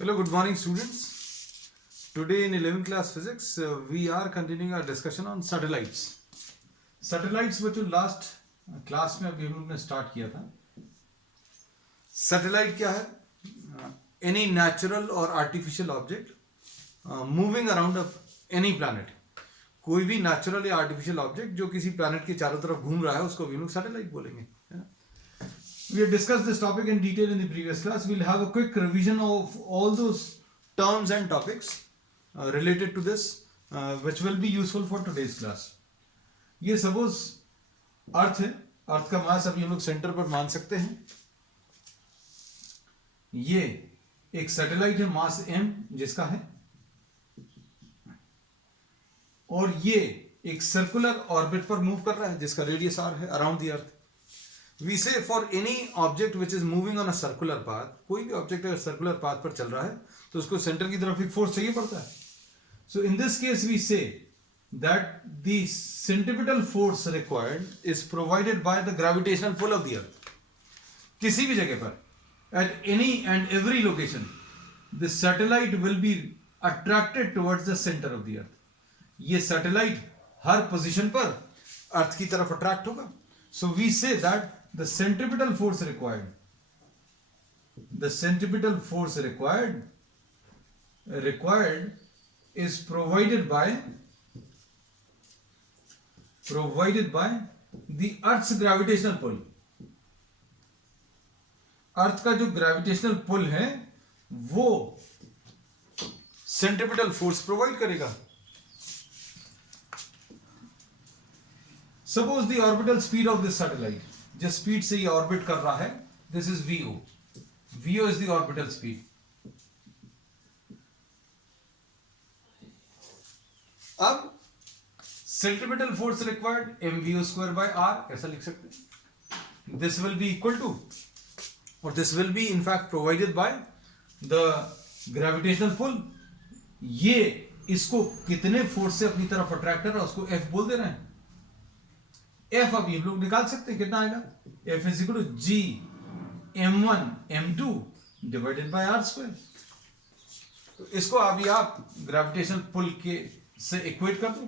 Hello, good morning, students. Today in 11th class physics, we are continuing our discussion on satellites. Satellites बच्चों last class में अभी हम लोग ने start किया था. सैटेलाइट क्या है? एनी नेचुरल और artificial object moving around any planet. कोई भी नेचुरल या आर्टिफिशियल ऑब्जेक्ट जो किसी प्लैनेट के चारों तरफ घूम रहा है उसको भी हम लोग सैटेलाइट बोलेंगे. We have discussed this topic in detail in the previous class. We'll have a quick revision of all those terms and topics related to this, which will be useful for today's class. ये suppose अर्थ है. अर्थ का मास अभी हम लोग centre पर मान सकते हैं. ये एक सैटेलाइट है मास m जिसका है, और ये एक सर्कुलर ऑर्बिट पर मूव कर रहा है जिसका रेडियस r है around the earth. We say for any object which is moving on a circular path, कोई भी ऑब्जेक्ट अगर सर्कुलर पाथ पर चल रहा है तो उसको सेंटर की तरफ एक फोर्स चाहिए पड़ता है. So in this case we say that the centripetal force required is provided by the gravitational pull of the earth. किसी भी जगह पर at any and every location the satellite will be attracted towards the center of the earth. ये satellite हर position पर अर्थ की तरफ attract होगा. So we say that the centripetal force required is provided by the earth's gravitational pull. अर्थ का जो gravitational pull है वो centripetal force provide करेगा. Suppose the orbital speed of this satellite, जिस स्पीड से ये ऑर्बिट कर रहा है, this is VO. VO is the orbital speed. अब centripetal force required mVO square by r ऐसा लिख सकते हैं. This will be equal to, or this will be in fact provided by the gravitational pull. ये इसको कितने force से अपनी तरफ अट्रैक्ट कर रहा है उसको F बोल दे रहे हैं. F अभी हम लोग निकाल सकते हैं, कितना आएगा? F is equal to G m1 m2 divided by r square. तो इसको अभी आप ग्रेविटेशनल पुल के से इक्वेट कर दो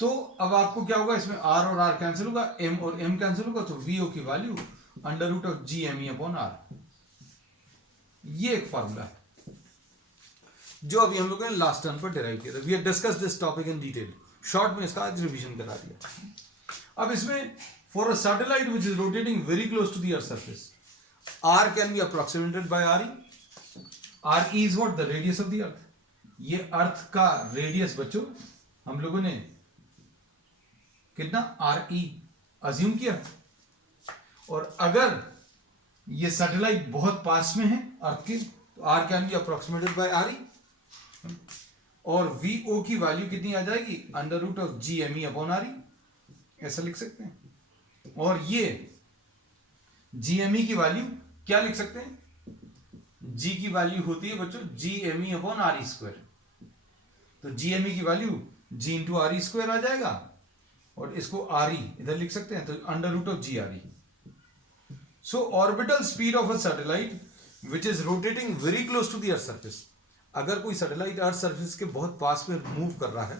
तो अब आपको क्या होगा, इसमें r और r कैंसिल होगा, m और m कैंसिल होगा, तो VO की value under root of G M E upon R. ये एक फॉर्मूला है जो अभी हम लोगों ने लास्ट टर्म पर डिराइव किया था. We have discussed this topic in detail. Short में इसका आज रिवीजन करा दिया. अब इसमें for a satellite which is rotating very close to the earth surface, r can be approximated by re. re is what? The radius of the earth. ये earth का radius बच्चों हम लोगों ने कितना re अज्यूम किया. और अगर ये सैटेलाइट बहुत पास में है अर्थ के तो r can be approximated by re, और VO की वैल्यू कितनी आ जाएगी? Under root of G M E upon R E, ऐसा लिख सकते हैं. और ये जी एम ई की वैल्यू क्या लिख सकते हैं? G की वैल्यू होती है बच्चों G M E upon R E square. तो जी एम ई की value G into R E square आ जाएगा, और इसको आर ई इधर लिख सकते हैं, तो under root of G R E. So orbital speed of a satellite which is rotating very close to the earth surface. अगर कोई सैटेलाइट अर्थ सरफेस के बहुत पास में मूव कर रहा है,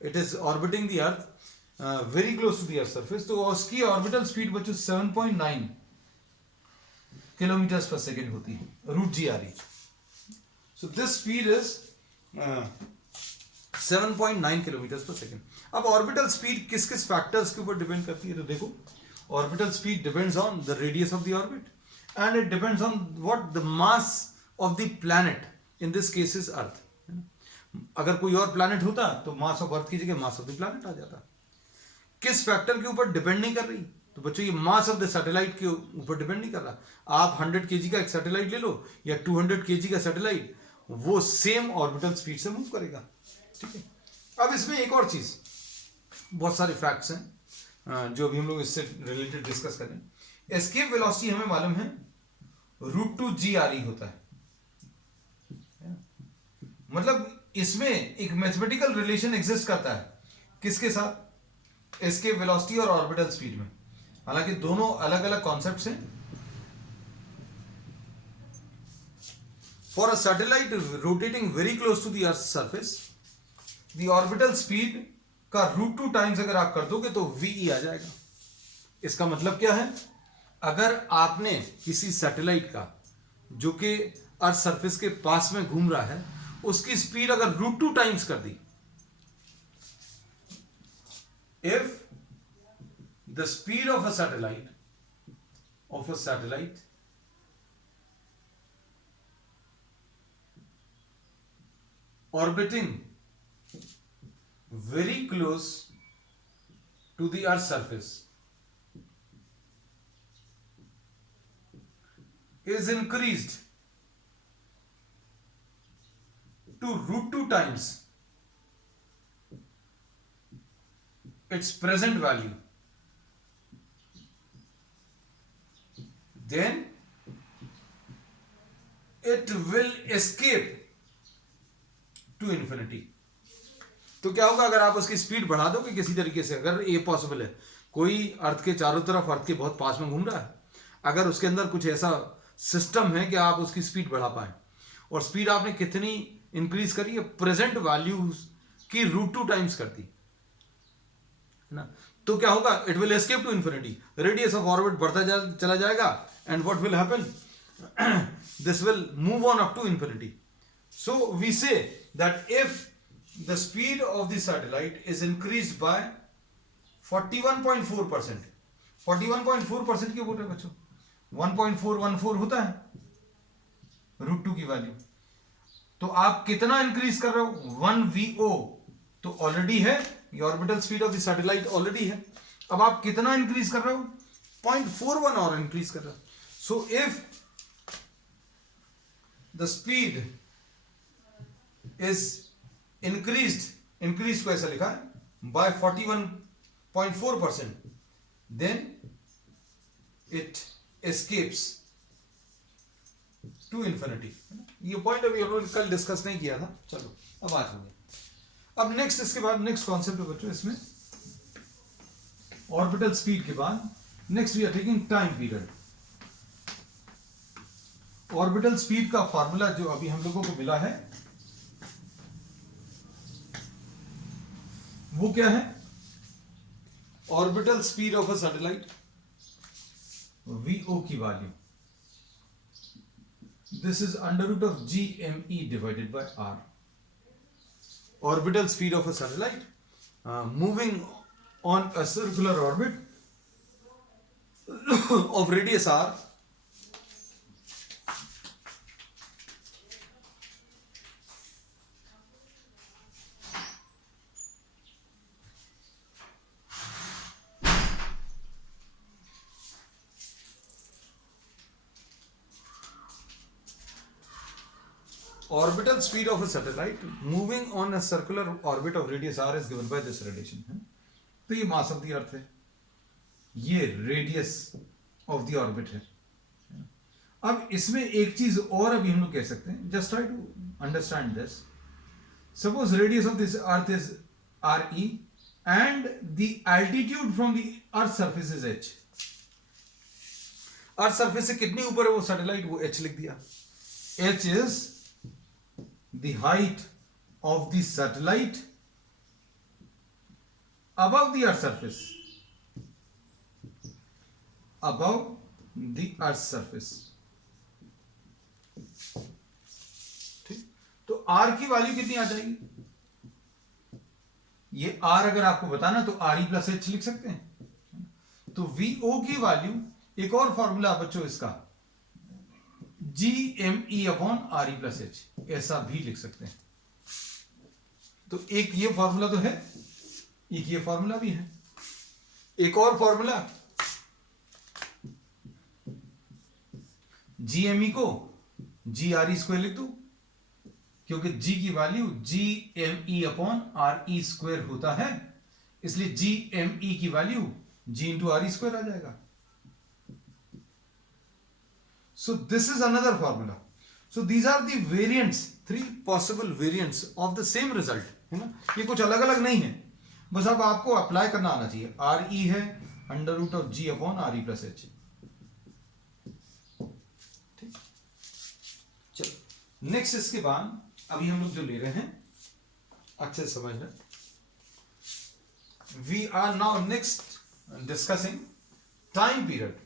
it is orbiting the earth very close to the earth surface, तो उसकी ऑर्बिटल स्पीड बच्चों 7.9 किलोमीटर पर सेकेंड होती है, root G R E. So this speed is 7.9 kilometre per second. अब ऑर्बिटल स्पीड किस किस फैक्टर्स के ऊपर डिपेंड करती है? तो देखो, orbital speed depends on the radius of the orbit and it depends on what the mass of the planet. In this case is earth. अगर कोई और प्लैनेट होता तो मास ऑफ अर्थ की जगह मास ऑफ द प्लैनेट आ जाता. किस factor के ऊपर डिपेंड नहीं कर रही? तो बच्चों ये मास ऑफ द सैटेलाइट के ऊपर डिपेंड नहीं कर रहा. आप 100 kg का एक सैटेलाइट ले लो या 200 kg का सैटेलाइट, वो सेम ऑर्बिटल स्पीड से मूव करेगा. ठीक है. अब इसमें एक और चीज, बहुत सारे फैक्ट्स हैं जो अभी हम लोग इससे रिलेटेड डिस्कस करें. एस्केप वेलोसिटी हमें मालूम है रूट टू जी आर ई होता है. मतलब इसमें एक मैथमेटिकल रिलेशन एग्जिस्ट करता है किसके साथ? एस्केप वेलोसिटी और ऑर्बिटल स्पीड में. हालांकि दोनों अलग अलग कॉन्सेप्ट्स हैं, for a satellite rotating very close to the earth surface, the orbital speed का √2 टाइम्स अगर आप कर दोगे तो वीई आ जाएगा। इसका मतलब क्या है, अगर आपने किसी सैटेलाइट का जो कि अर्थ सरफेस के पास में घूम रहा है उसकी स्पीड अगर √2 टाइम्स कर दी, if the speed of a satellite orbiting very close to the earth's surface is increased to √2 times its present value, then it will escape to infinity। तो क्या होगा, अगर आप उसकी स्पीड बढ़ा दोगे किसी तरीके से, अगर ये पॉसिबल है, कोई अर्थ के चारों तरफ अर्थ के बहुत पास में घूम रहा है, अगर उसके अंदर कुछ ऐसा सिस्टम है कि आप उसकी स्पीड बढ़ा पाए, और स्पीड आपने कितनी इंक्रीज करी है, प्रेजेंट वैल्यू की √2 टाइम्स कर दी है ना, तो क्या होगा, it will escape to infinity, radius of orbit बढ़ता चला जाएगा, and what will happen, this will move on up to infinity. So we say that if the speed of the satellite is increased by 41.4%, 41.4% क्यों बोल रहे बच्चों, 1.414 होता है √2 की वैल्यू, तो आप कितना इंक्रीज कर रहे हो, 1 VO तो ऑलरेडी है, ये orbital speed of the satellite already है, अब आप कितना इंक्रीज कर रहे हो, 0.41 और इंक्रीज कर रहे हो। So if the speed is increased को ऐसा लिखा है by 41.4%, then it escapes to infinity। ये पॉइंट अभी हम लोग कल डिस्कस नहीं किया था, चलो अब आज हो गया। अब नेक्स्ट, इसके बाद नेक्स्ट कॉन्सेप्ट है बच्चों, इसमें ऑर्बिटल स्पीड के बाद next we are taking time period. Orbital speed का फार्मूला जो अभी हम लोगों को मिला है वो क्या है, orbital speed of a satellite V O value, this is √GME divided by R. Orbital speed of a satellite moving on a circular orbit of radius R orbital speed of a satellite moving on a circular orbit of radius r is given by this radiation है। तो ये मास of the अर्थ है, ये radius of the orbit है। अब इसमें एक चीज और अभी हम लोग कह सकते हैं, just try to understand this. Suppose radius of this earth is RE and the altitude from the earth surface is h। Earth surface से कितनी ऊपर है वो सैटेलाइट, वो h लिख दिया। h is the height of the satellite above the earth surface, above the earth surface। ठीक, तो r की वैल्यू कितनी आ जाएगी, ये r अगर आपको बताना तो RE प्लस h लिख सकते हैं। तो VO की वैल्यू, एक और फॉर्मूला बच्चों इसका, GME upon RE plus h, ऐसा भी लिख सकते हैं। तो एक ये फॉर्मूला तो है, एक ये फॉर्मूला भी है, एक और फॉर्मूला GME को GRE स्क्वायर लिख दो, क्योंकि G की value GME upon RE square होता है, इसलिए GME की value G into RE square आ जाएगा। So this is another formula। So these are the variants, 3 possible variants of the same result, है ना, ये कुछ अलग अलग नहीं है, बस अब आपको अप्लाई करना आना चाहिए। RE है √G upon RE plus h। ठीक, चलो नेक्स्ट इसके बाद अभी हम लोग जो ले रहे हैं अच्छे से समझना, we are now next discussing time period.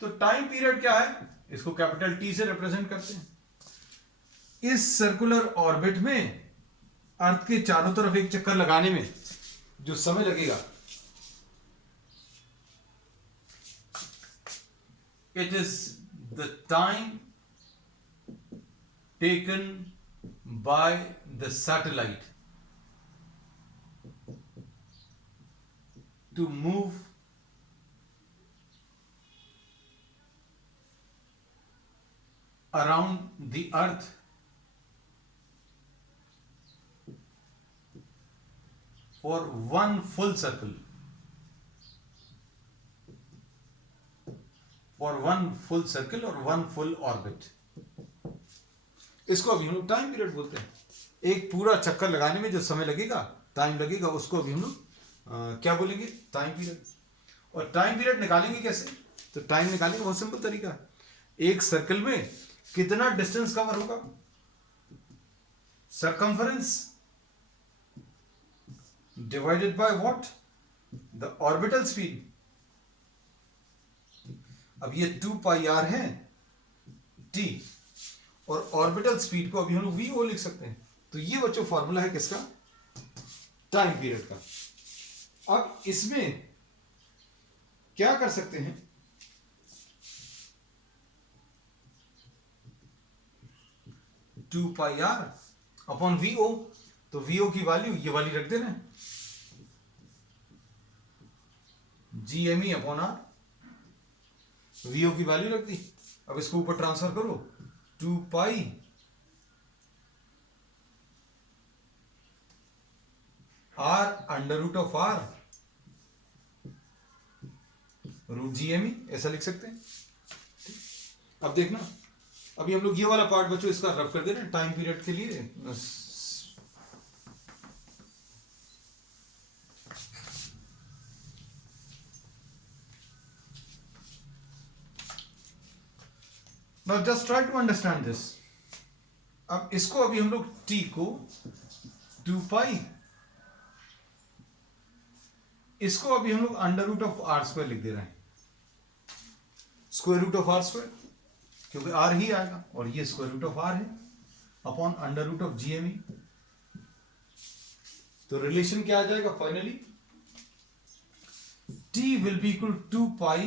तो टाइम पीरियड क्या है, इसको कैपिटल टी से रिप्रेजेंट करते हैं। इस सर्कुलर ऑर्बिट में अर्थ के चारों तरफ एक चक्कर लगाने में जो समय लगेगा, it is the time taken by the satellite to move around the earth for one full circle, for one full circle or one full orbit। इसको अभी हम लोग टाइम पीरियड बोलते हैं। एक पूरा चक्कर लगाने में जो समय लगेगा, टाइम लगेगा, उसको अभी हम लोग क्या बोलेंगे, टाइम पीरियड। और टाइम पीरियड निकालेंगे कैसे, तो टाइम निकालने का बहुत सिंपल तरीका है। एक सर्कल में कितना डिस्टेंस कवर होगा, circumference divided by what, the orbital speed. अब ये 2 पाई आर है टी, और ऑर्बिटल स्पीड को अभी हम लोग वी ओ लिख सकते हैं। तो ये बच्चों फॉर्मूला है किसका, टाइम पीरियड का। अब इसमें क्या कर सकते हैं, two pi R upon V O, तो वी ओ की वैल्यू ये वाली रख देना, G M E upon R, V O की वैल्यू रख दी। अब इसको ऊपर ट्रांसफर करो, 2 pi R under root of R root G M E, ऐसा लिख सकते हैं। अब देखना, अभी हम लोग ये वाला पार्ट बच्चों इसका रब कर दे रहे हैं टाइम पीरियड के लिए। Now just try to understand this। अब इसको अभी हम लोग t को 2 पाई, इसको अभी हम लोग under root of R square लिख दे रहे हैं, square root of R square, क्योंकि आर ही आएगा, और ये स्क्वायर रूट ऑफ आर है, upon under root of G M E. तो रिलेशन क्या आ जाएगा finally, t will be equal 2 pi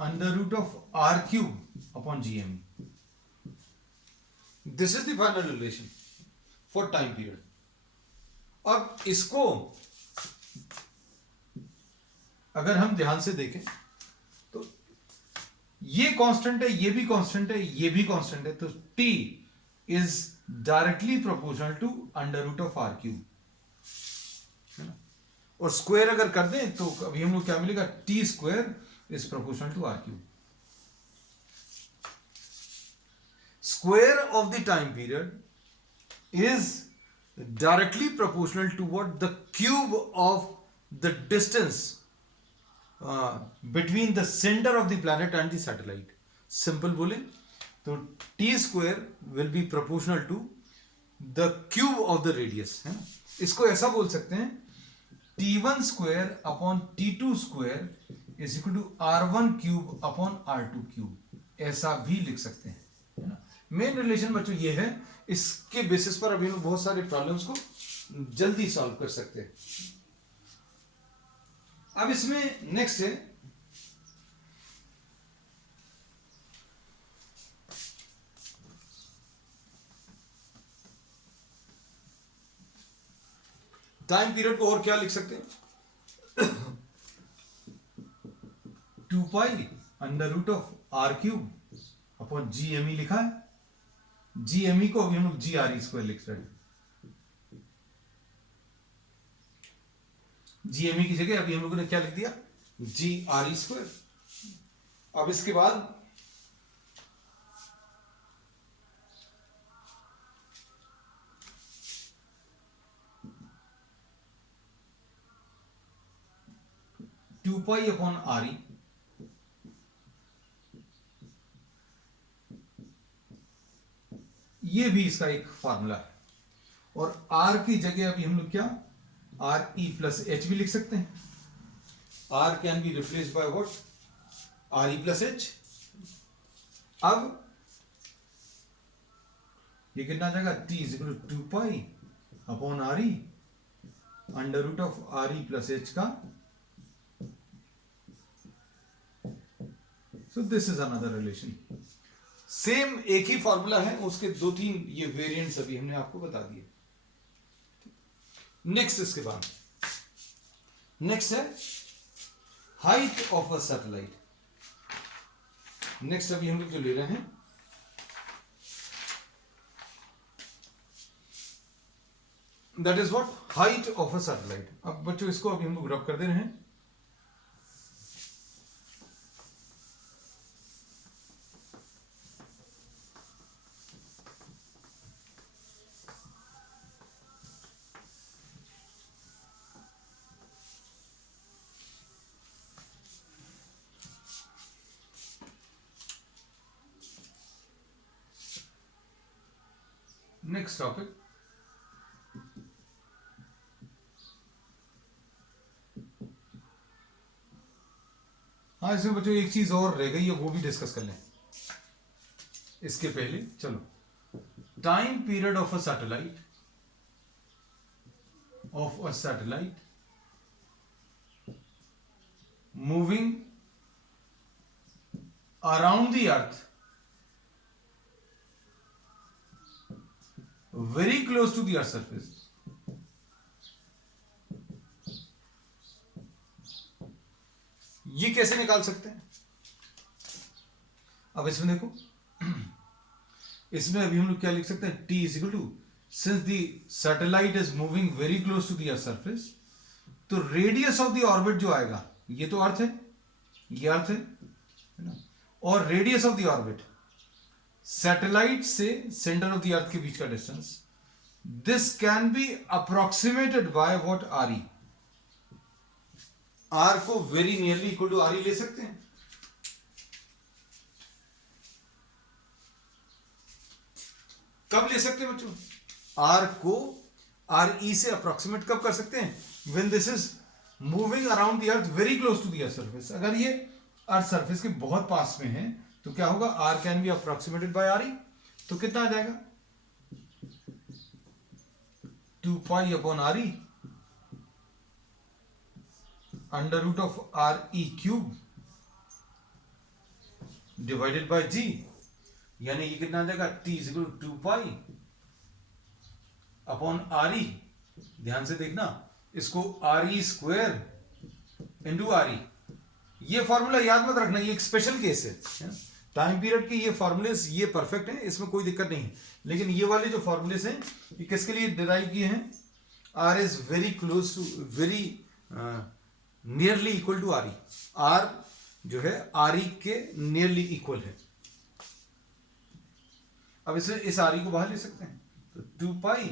under root of R cube upon G M E. This is the final relation for time period. अब इसको अगर हम ध्यान से देखें तो ये कांस्टेंट है, ये भी कांस्टेंट है, ये भी कांस्टेंट है, तो t is directly proportional to under root of R cube, है ना। और स्क्वायर अगर कर दें तो अभी हम लोग क्या मिलेगा, T square is proportional to R cube. Square of the time period is directly proportional to what, the cube of the distance between the center of the planet and the satellite। Simple बोले तो t square will be proportional to the cube of the radius, है ना। इसको ऐसा बोल सकते हैं, t1 square upon t2 square is equal to r1 cube upon r2 cube, ऐसा भी लिख सकते हैं, है ना। मेन रिलेशन बच्चों ये है, इसके बेसिस पर अभी हम बहुत सारे प्रॉब्लम्स को जल्दी सॉल्व कर सकते हैं। अब इसमें नेक्स्ट है टाइम पीरियड को और क्या लिख सकते हैं, 2 pi under root of R cube upon G M E लिखा है, जी एम ई को अभी हम लोग जी आर ई स्क्वायर लिख रहे हैं। जी एम ई की जगह अभी हम लोगों ने क्या लिख दिया, जी आर ई स्क्वायर। अब इसके बाद two pi upon R E ये भी इसका एक फार्मूला है। और आर की जगह अभी हम लोग क्या आर ई प्लस एच भी लिख सकते हैं। R can be replace by what R E plus H. अब ये कितना आ जाएगा T is equal to 2 pi upon R E under root of R E plus H का। So this is another relation. Same एक ही formula है, उसके 2-3 ये वेरिएंट्स अभी हमने आपको बता दिए। नेक्स्ट इसके बाद नेक्स्ट है height of a satellite. Next अभी हम लोग जो ले रहे हैं that is what height of a satellite. अब बच्चों इसको अभी हम लोग रब कर दे रहे हैं। नेक्स्ट टॉपिक हाँ, इसमें बच्चों एक चीज और रह गई है, वो भी डिस्कस कर लें इसके पहले। चलो, time period of a satellite moving around the earth very close to the earth surface. ये कैसे निकाल सकते हैं? अब इसमें देखो, इसमें अभी हम लोग क्या लिख सकते हैं, T is equal to since the satellite is moving very close to the earth surface, तो रेडियस ऑफ द ऑर्बिट जो आएगा, ये तो अर्थ है, ये अर्थ है ना, और radius of the orbit satellite से सेंटर ऑफ द अर्थ के बीच का distance, this can be approximated by what R E. R को very nearly equal to R E ले सकते हैं। कब ले सकते हैं बच्चों? आर को आर ई से अप्रोक्सीमेट कब कर सकते हैं? When this is moving around the earth very close to the earth surface. अगर ये अर्थ सरफेस के बहुत पास में है तो क्या होगा, R can be approximated by R E. तो कितना आ जाएगा, 2 pi upon R E under root of R E cube divided by G. यानी ये कितना आ जाएगा, T is equal to 2 pi upon R E. ध्यान से देखना, इसको R E square into R E. ये फॉर्मूला याद मत रखना, ये एक स्पेशल केस है। टाइम पीरियड के ये फॉर्मूलेस ये परफेक्ट हैं, इसमें कोई दिक्कत नहीं है। लेकिन ये वाले जो फॉर्मूलेस हैं ये किसके लिए डिराइव किए हैं? R is very close to very nearly equal to R E. R जो है आर ई के नियरली इक्वल है। अब इसे इस आर ई को बाहर ले सकते हैं, तो 2 पाई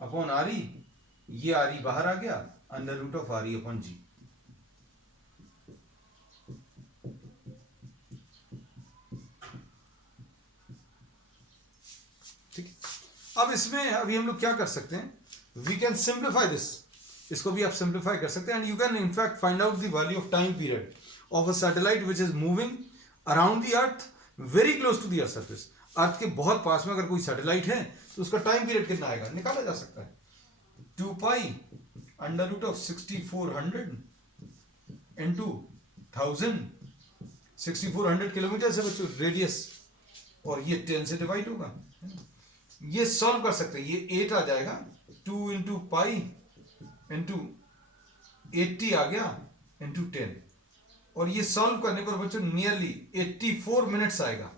अपॉन आर ई, ये आर ई बाहर आ गया, under root of R E upon G. ठीक है, अब इसमें अभी हम लोग क्या कर सकते हैं, वी कैन सिंप्लीफाई दिस। इसको भी आप सिंप्लीफाई कर सकते हैं, and you can in fact find out the value of time period of a satellite which is moving around the earth very close to the earth surface. Earth के बहुत पास में अगर कोई सैटेलाइट है तो उसका टाइम पीरियड कितना आएगा, निकाला जा सकता है। 2 pi under root of 6400 into 1000। 6400 kilometre से बच्चों रेडियस, और ये 10 से डिवाइड होगा। ये सॉल्व कर सकते हैं, ये 8 आ जाएगा, 2 इंटू पाई इंटू 80 आ गया इंटू 10, और ये सॉल्व करने पर बच्चों नियरली 84 मिनट्स आएगा।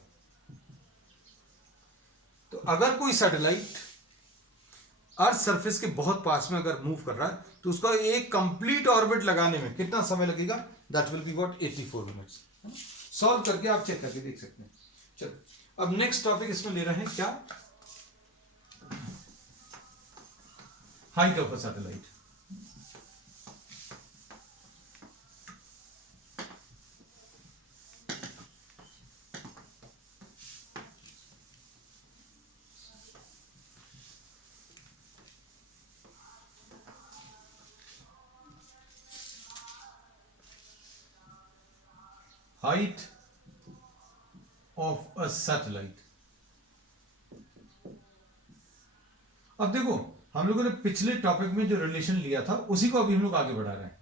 तो अगर कोई सैटेलाइट अर्थ सरफेस के बहुत पास में अगर मूव कर रहा है तो उसका एक कंप्लीट ऑर्बिट लगाने में कितना समय लगेगा, that will be what 84 minutes. Solve करके आप चेक करके देख सकते हैं। चलो, अब नेक्स्ट टॉपिक इसमें ले रहे हैं क्या, height of a satellite. Height of a satellite. अब देखो हम लोगों ने पिछले टॉपिक में जो रिलेशन लिया था उसी को अभी हम लोग आगे बढ़ा रहे हैं।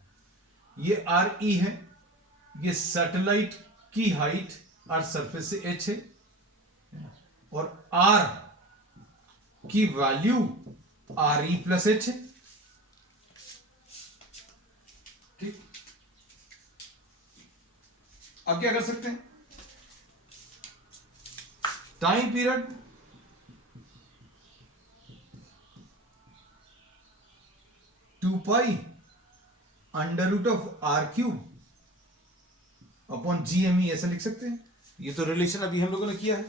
ये आर ई है, ये सैटेलाइट की हाइट अर्थ सरफेस से एच है, और आर की value R E plus H है। ठीक, अब क्या कर सकते हैं, time period two pi under root of R cube upon G M E ऐसा लिख सकते हैं। ये तो रिलेशन अभी हम लोगों ने किया है।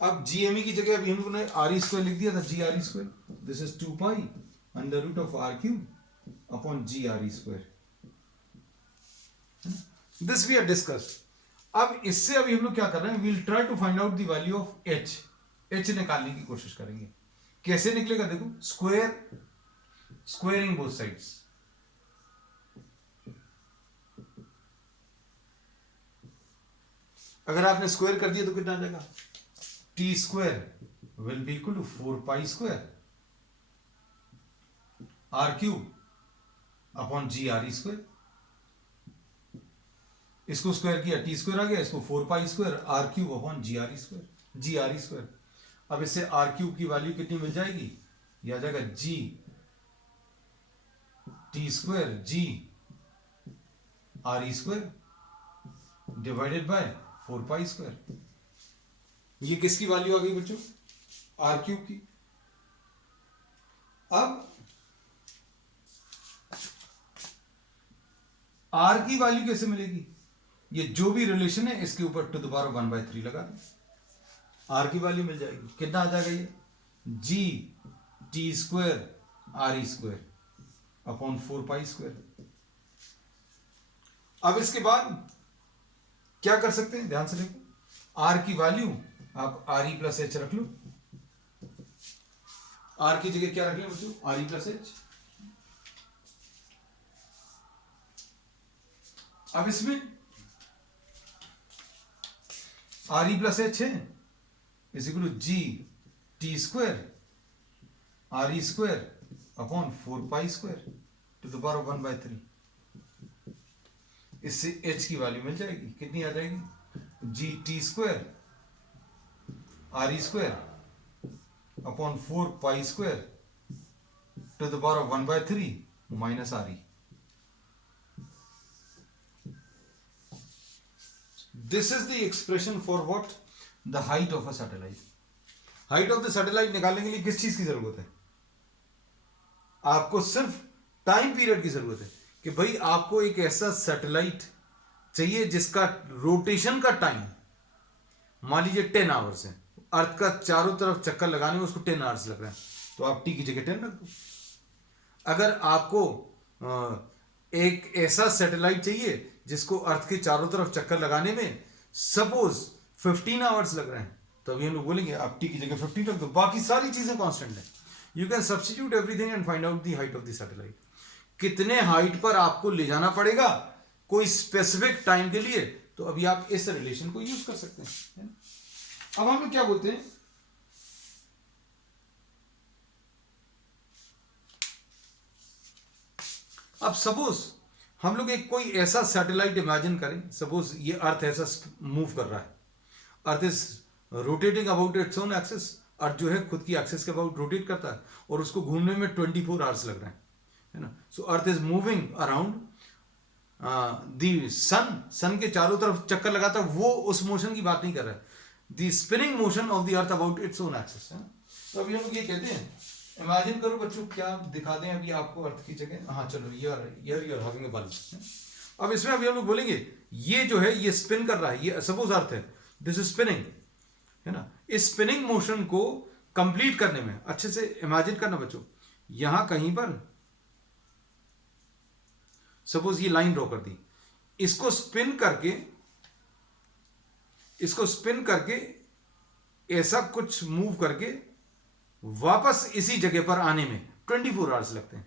अब जी एम ई की जगह अभी हम लोगों ने आर ई स्क्वायर लिख दिया था, G R E square, this is 2 pi under root of R cube upon G R E square. This we are discussed. अब इससे अभी हम लोग क्या कर रहे हैं, we'll try to find out the value of H. H निकालने की कोशिश करेंगे। कैसे निकलेगा देखो, स्क्वेयरिंग बोथ साइड्स। अगर आपने स्क्वायर कर दिया तो कितना आ जाएगा, T square will be equal to 4 pi square R cube upon G R E square. इसको स्क्वायर किया, टी स्क्वायर आ गया, इसको 4 pi square R cube upon G R E square, G R E square. अब इससे are cube की value कितनी मिल जाएगी, ये आ जाएगा G T square G R E square divided by 4 pi square. ये किसकी वैल्यू आ गई बच्चों, आर क्यूब की। अब आर की वैल्यू कैसे मिलेगी, ये जो भी रिलेशन है इसके ऊपर टू द पावर 1/3 लगा दें, आर की वैल्यू मिल जाएगी। कितना आ जाएगा ये, जी T square R E square upon 4 pi square. अब इसके बाद क्या कर सकते हैं, ध्यान से देखो, आर की वैल्यू आप आर ई प्लस एच रख लो। आर की जगह क्या रख लें बच्चों, आर ई प्लस एच। अब इसमें आर ई प्लस एच है is equal to G T square R E square upon 4 pi square to the power 1/3। इससे एच की वैल्यू मिल जाएगी, कितनी आ जाएगी, G T square R E square upon 4 pi square to the power 1/3 minus R E. This is the expression for what, the height of a satellite. Height of the satellite निकालने के लिए किस चीज की जरूरत है, आपको सिर्फ टाइम पीरियड की जरूरत है कि भाई आपको एक ऐसा सैटेलाइट चाहिए जिसका रोटेशन का टाइम मान लीजिए 10 आवर्स है, अर्थ का चारों तरफ चक्कर लगाने में उसको 10 आवर्स लग रहे हैं, तो आप टी की जगह 10 रख दो। अगर आपको एक ऐसा सैटेलाइट चाहिए जिसको अर्थ के चारों तरफ चक्कर लगाने में सपोज 15 आवर्स लग रहे हैं, तो अभी हम लोग बोलेंगे आप टी की जगह 15 रख दो, बाकी सारी चीजें कांस्टेंट है। You can substitute everything and find out the height of the satellite. कितने हाइट पर आपको ले जाना पड़ेगा कोई स्पेसिफिक टाइम के लिए, तो अभी आप इस रिलेशन को यूज कर सकते हैं। अब हम लोग क्या बोलते हैं, अब सपोज हम लोग एक कोई ऐसा सैटेलाइट इमेजिन करें, सपोज ये अर्थ ऐसा मूव कर रहा है, earth is rotating about its own axis, earth जो है खुद की एक्सिस के अबाउट रोटेट करता है और उसको घूमने में 24 आवर्स लग रहे हैं, है ना। So earth is moving around the sun के चारों तरफ चक्कर लगाता है, वो उस मोशन की बात नहीं कर रहा है, the spinning motion of the earth about its own axis, है ना। तो अभी हम लोग ये कहते हैं, इमेजिन करो बच्चों, क्या दिखा दें अभी आपको अर्थ की जगह, हाँ चलो you are having a bulb. अब इसमें अभी हम लोग बोलेंगे ये जो है ये स्पिन कर रहा है, ये सपोज अर्थ है, दिस इज स्पिनिंग, है ना। इस स्पिनिंग मोशन को कंप्लीट करने में अच्छे से इमेजिन करना बच्चों, यहां कहीं पर सपोज ये लाइन ड्रॉ कर दी, इसको स्पिन करके ऐसा कुछ मूव करके वापस इसी जगह पर आने में 24 आवर्स लगते हैं,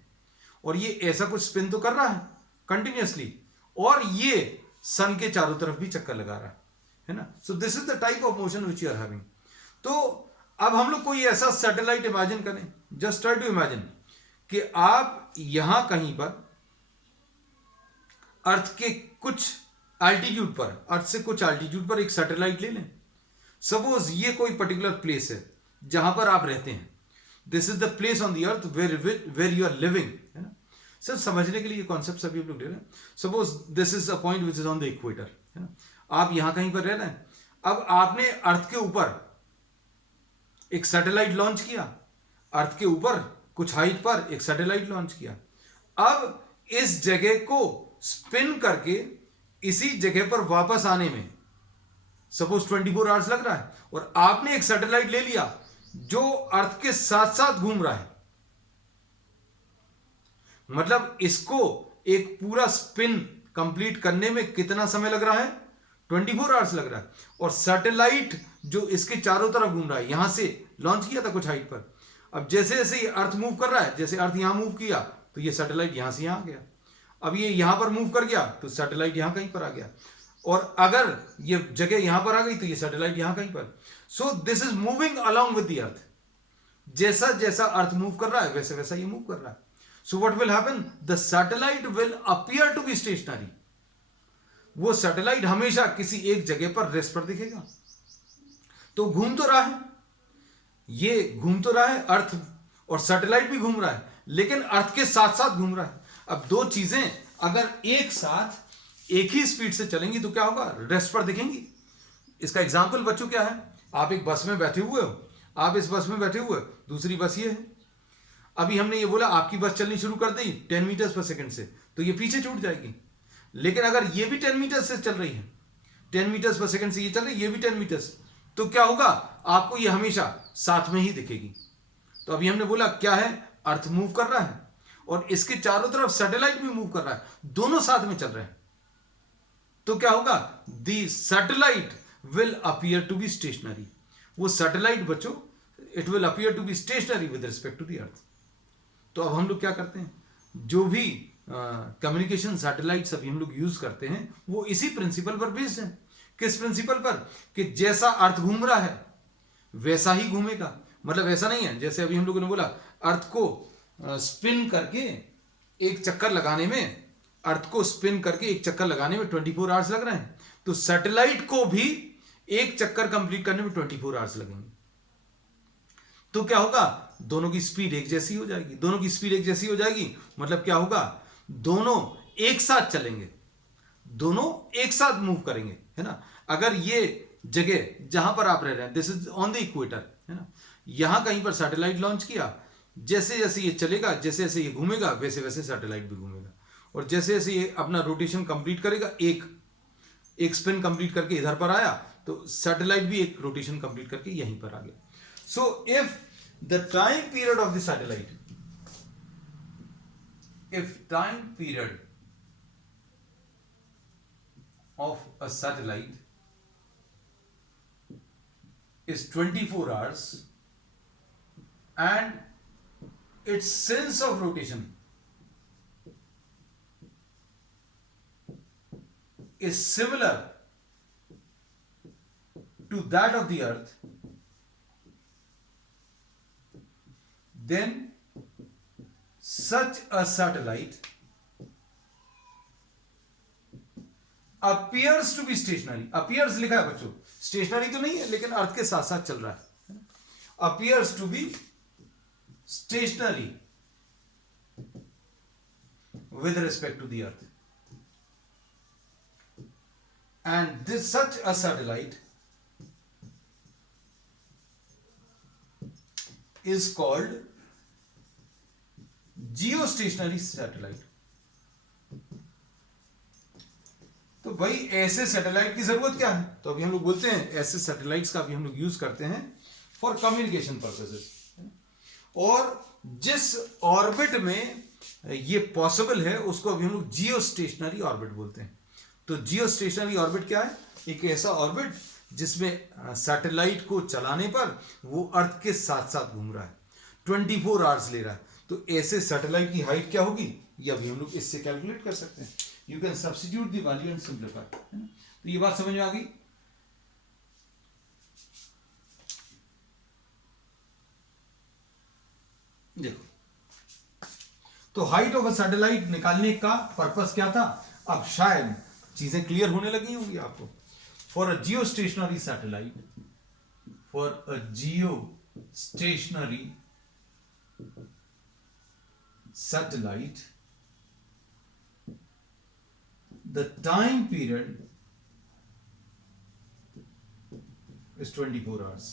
और ये ऐसा कुछ स्पिन तो कर रहा है कंटिन्यूअसली, और ये सन के चारों तरफ भी चक्कर लगा रहा है ना. So this is the type of motion which you are having. तो अब हम लोग कोई ऐसा सैटेलाइट इमेजिन करें. जस्ट ट्राई टू इमेजिन कि आप यहां कहीं पर अर्थ के कुछ एल्टीट्यूड पर, अर्थ से कुछ एल्टीट्यूड पर एक सैटेलाइट ले लें. सपोज ये कोई पर्टिकुलर प्लेस है जहां पर आप रहते हैं. This is the place on the earth where you are living, है ना. सिर्फ समझने के लिए कॉन्सेप्ट अभी हम लोग ले रहे हैं. Suppose this is a point which is on the equator, है ना. आप यहां कहीं पर रह रहे हैं. अब आपने अर्थ के ऊपर एक सैटेलाइट लॉन्च किया. अर्थ के ऊपर कुछ हाइट पर एक सैटेलाइट लॉन्च किया. अब इस जगह को स्पिन करके इसी जगह पर वापस आने में सपोज 24 आवर्स लग रहा है. और आपने एक सैटेलाइट ले लिया जो अर्थ के साथ साथ घूम रहा है. मतलब इसको एक पूरा स्पिन कंप्लीट करने में कितना समय लग रहा है? 24 आवर्स लग रहा है. और सैटेलाइट जो इसके चारों तरफ घूम रहा है, यहां से लॉन्च किया था कुछ हाइट पर. अब जैसे जैसे ये अर्थ मूव कर रहा है, जैसे अर्थ यहां मूव किया तो ये सैटेलाइट यहां से यहां आ गया. अब ये यहां पर मूव कर गया तो सैटेलाइट यहां कहीं पर आ गया. और अगर ये जगह यहां पर आ गई तो ये सैटेलाइट यहां कहीं पर. सो this is moving along with the earth. जैसा जैसा अर्थ मूव कर रहा है वैसे वैसा ये मूव कर रहा है. So what will happen? The satellite will appear to be stationary. वो सैटेलाइट हमेशा किसी एक जगह पर रेस्ट पर दिखेगा. तो घूम तो रहा है, ये घूम तो रहा है अर्थ, और सैटेलाइट भी घूम रहा है, लेकिन अर्थ के साथ साथ घूम रहा है. अब दो चीजें अगर एक साथ एक ही स्पीड से चलेंगी तो क्या होगा? रेस्ट पर दिखेंगी. इसका एग्जांपल बच्चों क्या है? आप एक बस में बैठे हुए हो. आप इस बस में बैठे हुए, दूसरी बस ये है. अभी हमने ये बोला आपकी बस चलनी शुरू कर दी 10 मीटर्स पर सेकंड से, तो ये पीछे छूट जाएगी. लेकिन अगर ये भी 10 मीटर्स से चल रही है, 10 मीटर्स पर सेकंड से ये चल रही है, ये भी 10 मीटर्स, तो क्या होगा? आपको ये हमेशा साथ में ही दिखेगी. तो अभी हमने बोला क्या है? अर्थ मूव कर रहा है और इसके चारों तरफ सैटेलाइट भी मूव कर रहा है. दोनों साथ में चल रहे हैं. तो क्या होगा? The satellite will appear to be stationary. वो सैटेलाइट बच्चों, it will appear to be stationary with respect to the earth. तो अब हम लोग क्या करते हैं? जो भी कम्युनिकेशन सैटेलाइट्स अभी हम लोग यूज करते हैं वो इसी प्रिंसिपल पर बेस्ड है. किस प्रिंसिपल पर? कि जैसा अर्थ घूम रहा है वैसा ही घूमेगा. मतलब ऐसा नहीं है जैसे अभी हम लोगों ने बोला अर्थ को स्पिन करके एक चक्कर लगाने में, अर्थ को स्पिन करके एक चक्कर लगाने में 24 आवर्स लग रहे हैं. तो सैटेलाइट को भी एक चक्कर कंप्लीट करने में 24 आवर्स लगेंगे. तो क्या होगा? दोनों की स्पीड एक जैसी हो जाएगी. दोनों की स्पीड एक जैसी हो जाएगी मतलब क्या होगा? दोनों एक साथ चलेंगे, दोनों एक साथ मूव करेंगे, है ना. अगर ये जगह जहां पर आप रह रहे हैं, this is on the equator, है ना, यहां कहीं पर सैटेलाइट लॉन्च किया, जैसे जैसे ये चलेगा, जैसे जैसे ये घूमेगा, वैसे वैसे सैटेलाइट भी घूमेगा. और जैसे जैसे ये अपना रोटेशन कंप्लीट करेगा, एक स्पिन कंप्लीट करके इधर पर आया तो सैटेलाइट भी एक रोटेशन कंप्लीट करके यहीं पर आ गया. So if the time period of the satellite, if time period of a satellite is 24 hours and its sense of rotation is similar to that of the earth, then such a satellite appears to be stationary. appears लिखा है बच्चों, stationery तो नहीं है लेकिन अर्थ के साथ साथ चल रहा है. appears to be stationary with respect to the earth, and this such a satellite is called geostationary satellite. तो भाई ऐसे सैटेलाइट की जरूरत क्या है? तो अभी हम लोग बोलते हैं ऐसे सैटेलाइट्स का अभी हम लोग यूज करते हैं फॉर कम्युनिकेशन पर्पसेस. और जिस ऑर्बिट में ये पॉसिबल है उसको अभी हम लोग जियोस्टेशनरी ऑर्बिट बोलते हैं. तो जियोस्टेशनरी ऑर्बिट क्या है? एक ऐसा ऑर्बिट जिसमें सैटेलाइट को चलाने पर वो अर्थ के साथ साथ घूम रहा है, 24 आवर्स ले रहा है. तो ऐसे सैटेलाइट की हाइट क्या होगी? ये अभी हम लोग इससे कैलकुलेट कर सकते हैं. You can substitute the value and simplify, है ना। तो ये बात समझ में आ गई। देखो, तो हाइट ऑफ अ सैटेलाइट निकालने का पर्पस क्या था, अब शायद चीजें क्लियर होने लगी होंगी आपको। For a Jio stationery satellite, for a Jio stationery satellite, the time period is 24 hours।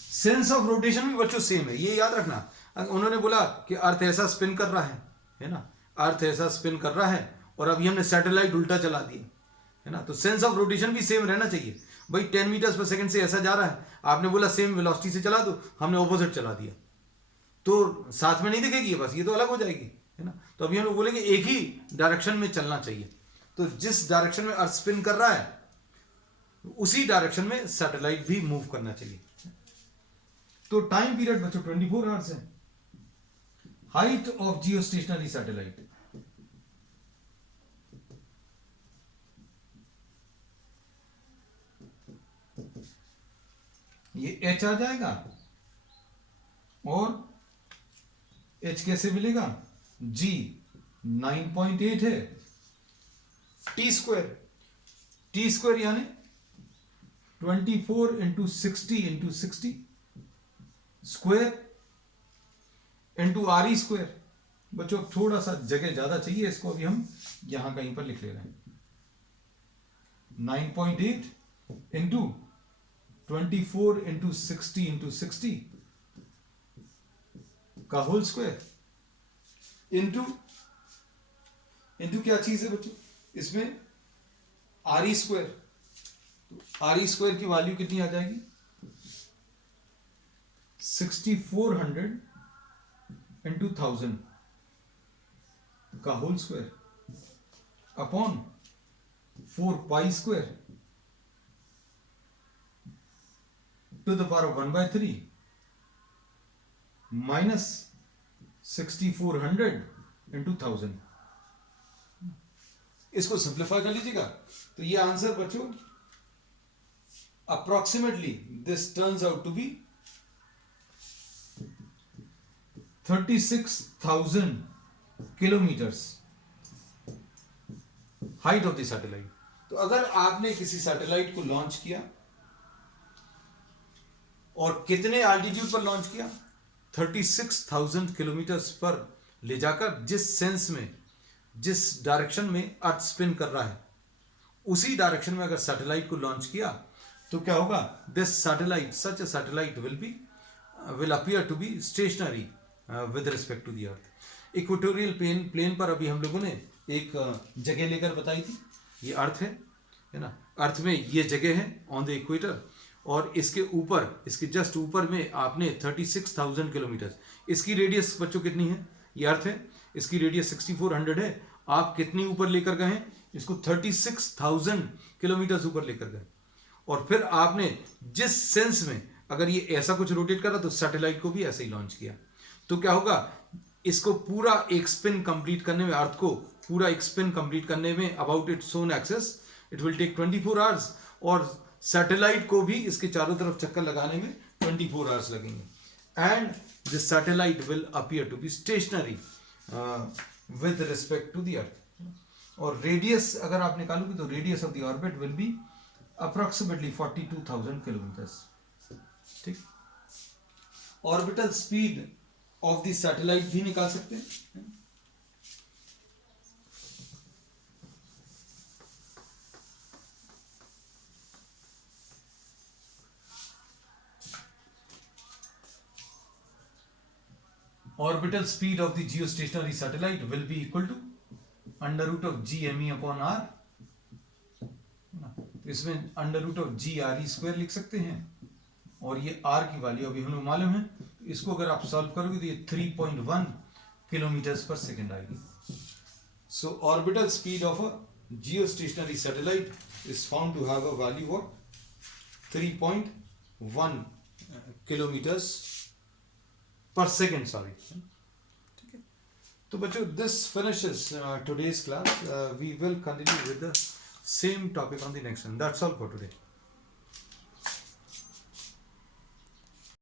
Sense of rotation भी बच्चों सेम है, ये याद रखना। उन्होंने बोला कि अर्थ ऐसा स्पिन कर रहा है ना, अर्थ ऐसा स्पिन कर रहा है और अभी हमने सैटेलाइट उल्टा चला दिया, है ना। तो सेंस ऑफ रोटेशन भी सेम रहना चाहिए भाई। 10 मीटर्स पर सेकंड से ऐसा जा रहा है, आपने बोला सेम वेलोसिटी से चला दो, हमने ऑपोजिट चला दिया, तो साथ में नहीं दिखेगी बस, ये तो अलग हो जाएगी, है ना। तो अभी हम लोग बोलेंगे एक ही डायरेक्शन में चलना चाहिए। तो जिस डायरेक्शन में अर्थ स्पिन कर रहा है उसी डायरेक्शन में सैटेलाइट भी मूव करना चाहिए। तो टाइम पीरियड बच्चों 24 आवर्स है। Height of Jio stationery satellite, ये h आ जाएगा और h कैसे मिलेगा, g 9.8 है, टी स्क्वायर यानी 24 into 60 square into R E square. बच्चों थोड़ा सा जगह ज्यादा चाहिए, इसको अभी हम यहां कहीं पर लिख ले रहे हैं। 9.8 इंटू 24 इंटू 60 का होल स्क्वायर इंटू क्या चीज है बच्चों इसमें, R E square. R E square की वैल्यू कितनी आ जाएगी, 6400 इंटू 1000 का whole square upon 4 pi square to the power of 1/3 minus 6400 into 1000। इसको सिंप्लीफाई कर लीजिएगा तो ये आंसर बच्चों approximately this turns out to be 36,000 kilometres height of the satellite. तो अगर आपने किसी सैटेलाइट को लॉन्च किया और कितने एल्टीट्यूड पर लॉन्च किया, 36,000 किलोमीटर्स पर ले जाकर, जिस सेंस में, जिस डायरेक्शन में अर्थ स्पिन कर रहा है उसी डायरेक्शन में अगर सैटेलाइट को लॉन्च किया तो क्या होगा, this satellite, such a satellite will appear to be stationary with respect to the earth. Equatorial plane पर अभी हम लोगों ने एक जगह लेकर बताई थी, ये अर्थ है ना, अर्थ में ये जगह है ऑन द इक्वेटर, और इसके ऊपर, इसके जस्ट ऊपर में आपने 36,000 किलोमीटर, इसकी रेडियस बच्चों कितनी है, ये अर्थ है, इसकी रेडियस 6400 है, आप कितनी ऊपर लेकर गए हैं इसको, 36,000 किलोमीटर ऊपर लेकर गए। और फिर आपने जिस सेंस में, अगर ये ऐसा कुछ रोटेट कर रहा तो सैटेलाइट को भी ऐसे ही लॉन्च किया, तो क्या होगा, इसको पूरा एक स्पिन कंप्लीट करने में, अर्थ को पूरा एक स्पिन कंप्लीट करने में about its own axis it will take 24 hours, और सैटेलाइट को भी इसके चारों तरफ चक्कर लगाने में 24 आवर्स लगेंगे। And this satellite will appear to be stationary with respect to the earth. और रेडियस अगर आप निकालोगे तो radius of the orbit will be approximately 42,000 kilometres. ठीक, orbital speed of the satellite भी निकाल सकते हैं। Orbital speed of the geostationary satellite will be equal to under root of g me upon r। तो इसमें under root of G R E square लिख सकते हैं, और ये r की वैल्यू अभी हमें मालूम है, तो इसको अगर आप सॉल्व करोगे तो ये 3.1 किलोमीटर्स पर सेकेंड आएगी। So orbital speed of a geostationary satellite is found to have a value of 3.1 kilometers पर सेकेंड, सॉरी। ठीक है, तो बच्चों this finishes today's class. We will continue with the same topic on the next one. That's all for today.